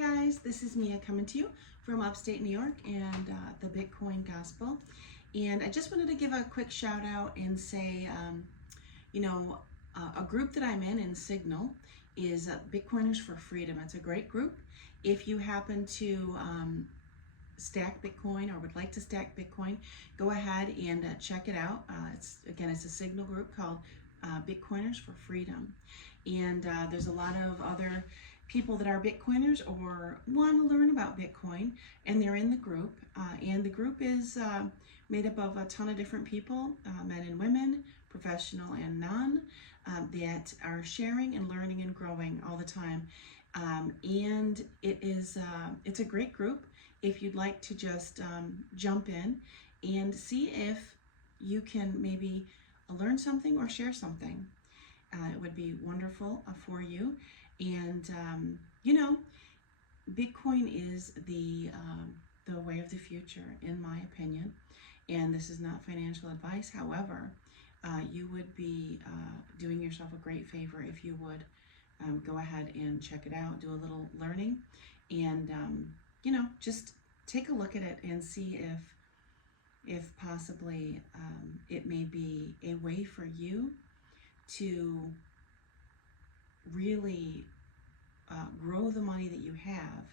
guys, this is Mia coming to you from upstate New York and the Bitcoin Gospel. And I just wanted to give a quick shout out and say, a group that I'm in Signal is Bitcoiners for Freedom. It's a great group. If you happen to stack Bitcoin or would like to stack Bitcoin, go ahead and check it out. It's a Signal group called Bitcoiners for Freedom. And there's a lot of other people that are Bitcoiners or want to learn about Bitcoin, and they're in the group. And the group is made up of a ton of different people, men and women, professional and non, that are sharing and learning and growing all the time. And it's a great group if you'd like to just jump in and see if you can maybe learn something or share something. It would be wonderful for you. And Bitcoin is the way of the future, in my opinion. And this is not financial advice. However, you would be doing yourself a great favor if you would go ahead and check it out, do a little learning, and just take a look at it and see if possibly it may be a way for you to really grow the money that you have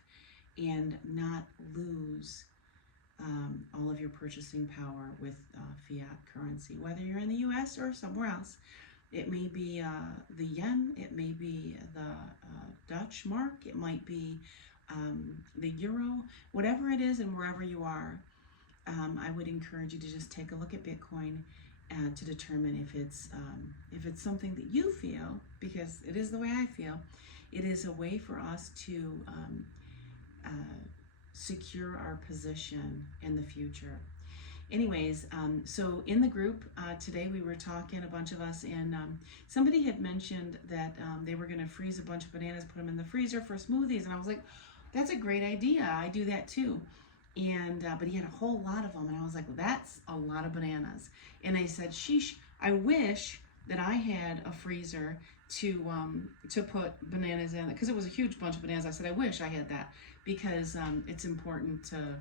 and not lose all of your purchasing power with fiat currency, whether you're in the US or somewhere else. It may be the yen, it may be the Dutch mark, it might be the euro, whatever it is and wherever you are. I would encourage you to just take a look at Bitcoin to determine if it's something that you feel, because it is the way I feel. It is a way for us to secure our position in the future. Anyways, so in the group today we were talking, a bunch of us, and somebody had mentioned that they were going to freeze a bunch of bananas, put them in the freezer for smoothies, and I was like, that's a great idea. I do that too. And but he had a whole lot of them, and I was like, well, that's a lot of bananas. And I said, sheesh, I wish that I had a freezer to put bananas in, because it was a huge bunch of bananas. I said, I wish I had that, because it's important to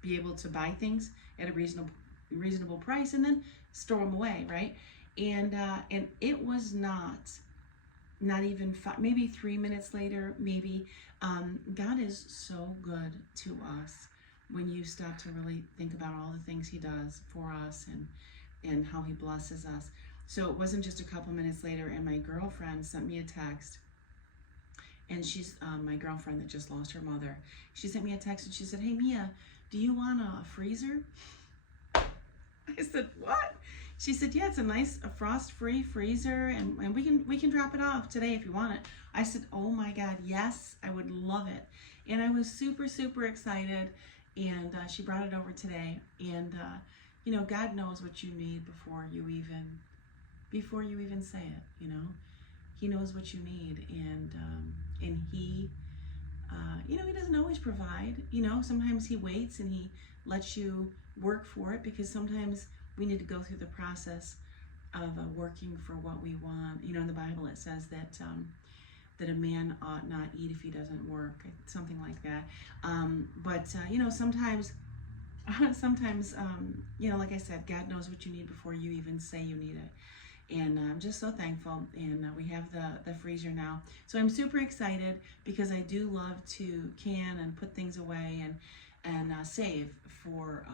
be able to buy things at a reasonable price and then store them away, right? And it was not even maybe 3 minutes later, maybe. God is so good to us when you stop to really think about all the things he does for us and how he blesses us. So it wasn't just a couple minutes later, and my girlfriend sent me a text, and she's my girlfriend that just lost her mother. She sent me a text and she said, hey Mia, do you want a freezer? I said, what? She said, yeah, it's a nice frost-free freezer, and we can drop it off today if you want it. I said, oh my God, yes, I would love it. And I was super, super excited, and she brought it over today. And God knows what you need before you even say it. He knows what you need, and he he doesn't always provide. Sometimes he waits and he lets you work for it, because sometimes we need to go through the process of working for what we want. In the Bible it says that that a man ought not eat if he doesn't work, something like that. But sometimes like I said, God knows what you need before you even say you need it. And I'm just so thankful, and we have the freezer now. So I'm super excited, because I do love to can and put things away and save for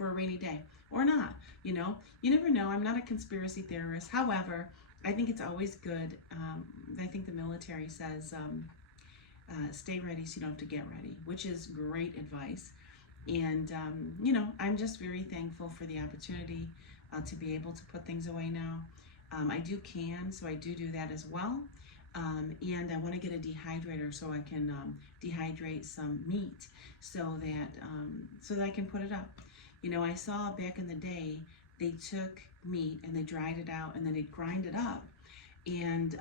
a rainy day, or not. You never know. I'm not a conspiracy theorist. However, I think it's always good. I think the military says stay ready so you don't have to get ready, which is great advice. And I'm just very thankful for the opportunity to be able to put things away now. I do can, so I do that as well. And I want to get a dehydrator so I can dehydrate some meat so that I can put it up. I saw back in the day they took meat and they dried it out, and then they'd grind it up, and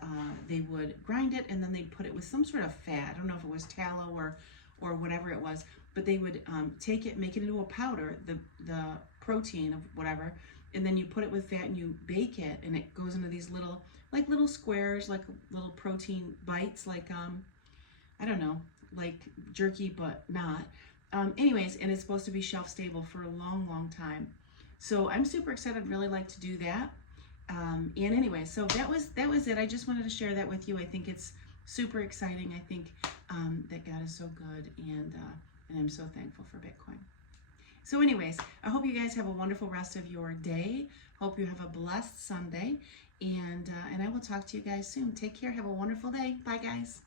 they would grind it, and then they'd put it with some sort of fat. I don't know if it was tallow or whatever it was, but they would take it, make it into a powder, the protein of whatever, and then you put it with fat and you bake it, and it goes into these little squares, like little protein bites, like I don't know, like jerky, but not. Anyways, and it's supposed to be shelf stable for a long, long time. So I'm super excited. I'd really like to do that. And anyway, so that was it. I just wanted to share that with you. I think it's super exciting. I think that God is so good, and I'm so thankful for Bitcoin. So anyways, I hope you guys have a wonderful rest of your day. Hope you have a blessed Sunday, and I will talk to you guys soon. Take care. Have a wonderful day. Bye, guys.